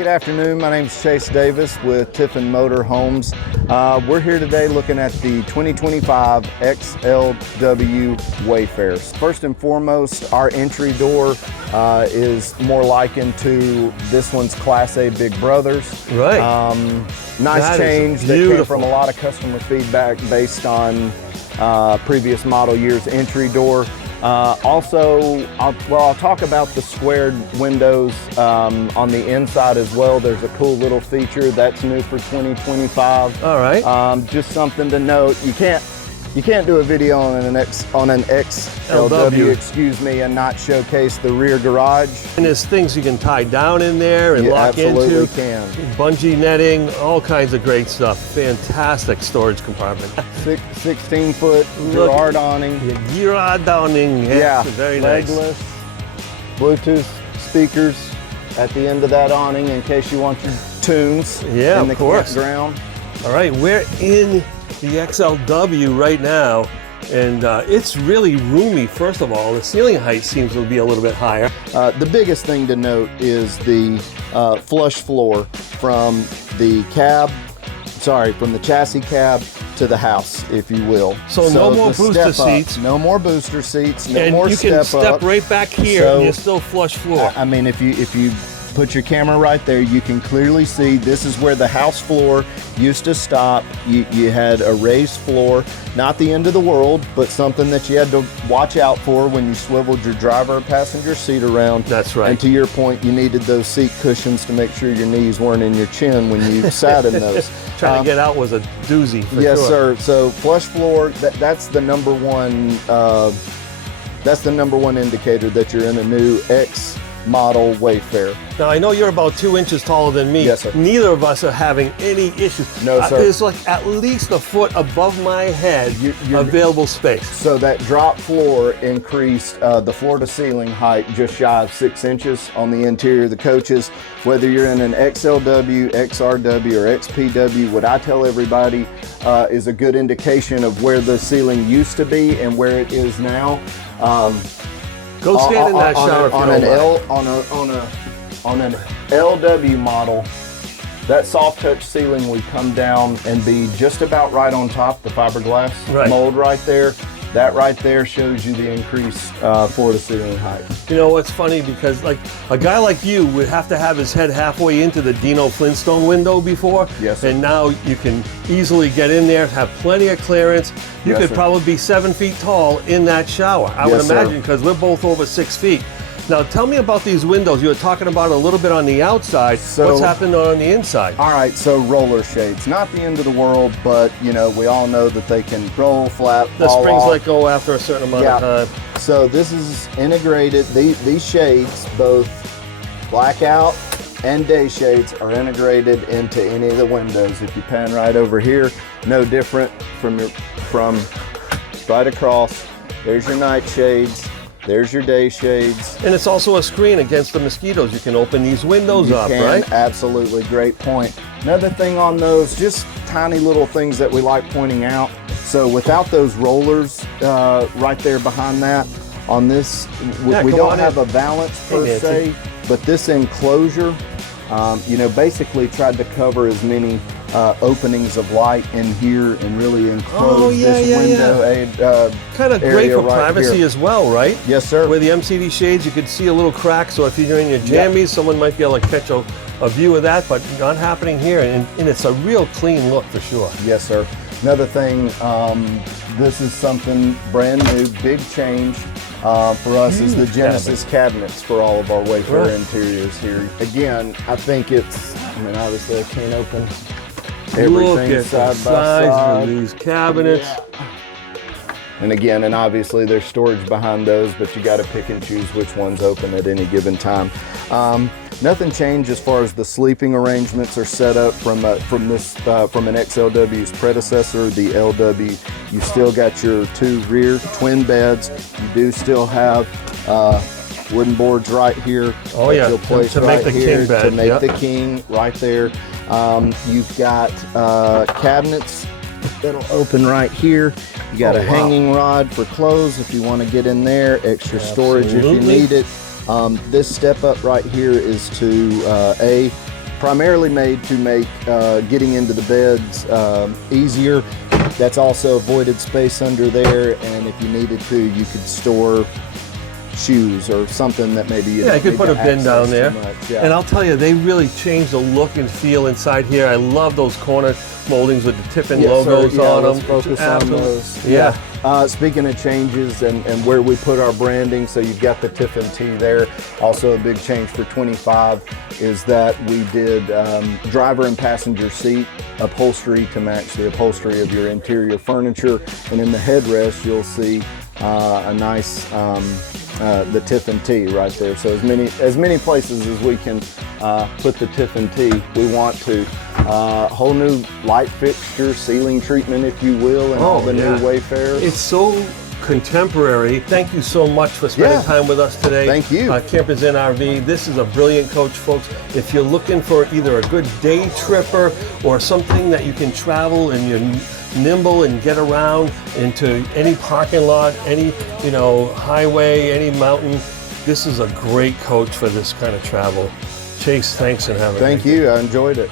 Good afternoon. My name is Chase Davis with Tiffin Motor Homes. We're here today looking at the 2025 XLW Wayfarer. First and foremost, our entry door is more likened to this one's Class A Big Brothers. Right. Nice change that came from a lot of customer feedback based on previous model year's entry door. Also, I'll talk about the squared windows on the inside as well. There's a cool little feature that's new for 2025. All right. Just something to note. You can't do a video on an XLW, excuse me, and not showcase the rear garage. And there's things you can tie down in there and lock absolutely into. Can. Bungee netting, all kinds of great stuff. Fantastic storage compartment. 16-foot Girard awning. Girard awning, yes, very nice. Legless, Bluetooth speakers at the end of that awning in case you want your tunes in the campground. All right, we're in the XLW right now, and it's really roomy. First of all, the ceiling height seems to be a little bit higher. The biggest thing to note is the flush floor from the chassis cab to the house, if you will. So no more booster seats. No more booster seats. No and more you can step right back here, and you're still flush floor. I mean, if you put your camera right there, you can clearly see this is where the house floor used to stop. You had a raised floor, not the end of the world, but something that you had to watch out for when you swiveled your driver and passenger seat around. That's right. And to your point, you needed those seat cushions to make sure your knees weren't in your chin when you sat in those. Trying to get out was a doozy, for yes, sure. sir. So flush floor, that's the number one. That's the number one indicator that you're in a new X model Wayfarer. Now I know you're about 2 inches taller than me. Yes, sir. Neither of us are having any issues. No, sir. There's like at least a foot above my head available space. So that drop floor increased the floor to ceiling height just shy of 6 inches on the interior of the coaches. Whether you're in an XLW, XRW, or XPW, what I tell everybody is a good indication of where the ceiling used to be and where it is now. Go stand in that shower on an LW model. That soft touch ceiling would come down and be just about right on top, the fiberglass mold right there. That right there shows you the increased floor to ceiling height. You know what's funny, because like a guy like you would have to have his head halfway into the Dino Flintstone window before. Yes, sir. And now you can easily get in there, have plenty of clearance. You could probably be 7 feet tall in that shower, I would imagine, because we're both over 6 feet. Now tell me about these windows. You were talking about a little bit on the outside. What's happening on the inside? All right, so roller shades. Not the end of the world, but you know, we all know that they can roll, flap, the fall springs off. let go after a certain amount of time. So this is integrated. These shades, both blackout and day shades, are integrated into any of the windows. If you pan right over here, no different from right across. There's your night shades. There's your day shades. And it's also a screen against the mosquitoes. You can open these windows up, right? Absolutely, great point. Another thing on those, just tiny little things that we like pointing out. So without those rollers right there behind that, on this, we don't have a valance per se, but this enclosure, you know, basically tried to cover as many openings of light in here and really enclose this window. Kind of great for privacy as well, right? Yes, sir. With the MCD shades, you could see a little crack, so if you're in your jammies, someone might be able to catch a view of that, but not happening here, and it's a real clean look for sure. Yes, sir. Another thing, this is something brand new, big change for us, is the Genesis cabinets for all of our Wayfarer interiors here. Again, I think obviously I can't open everything side by side. Of these cabinets. And again, and obviously there's storage behind those, but you got to pick and choose which ones open at any given time. Nothing changed as far as the sleeping arrangements are set up from an XLW's predecessor, the LW. You still got your 2 rear twin beds. You do still have wooden boards right here. Oh yeah, to make the king bed. To make the king right there. You've got cabinets that'll open right here. You got a hanging rod for clothes if you want to get in there. Extra storage if you need it. This step up right here is to primarily made to make getting into the beds easier. That's also voided space under there, and if you needed to, you could store shoes or something that maybe you could put a bin down there. Yeah. And I'll tell you, they really changed the look and feel inside here. I love those corner moldings with the Tiffin logos on them. Let's focus on those. Yeah. Speaking of changes and where we put our branding, so you've got the Tiffin T there. Also a big change for 25 is that we did driver and passenger seat upholstery to match the upholstery of your interior furniture. And in the headrest, you'll see a nice the Tiffin T right there. So as many places as we can put the Tiffin T, we want to. Whole new light fixture, ceiling treatment, if you will, and all the new Wayfarers. It's so contemporary. Thank you so much for spending time with us today. Thank you. Campers Inn RV. This is a brilliant coach, folks. If you're looking for either a good day tripper or something that you can travel and you're nimble and get around into any parking lot, any highway, any mountain, this is a great coach for this kind of travel. Chase, thanks and have a Thank you. I enjoyed it.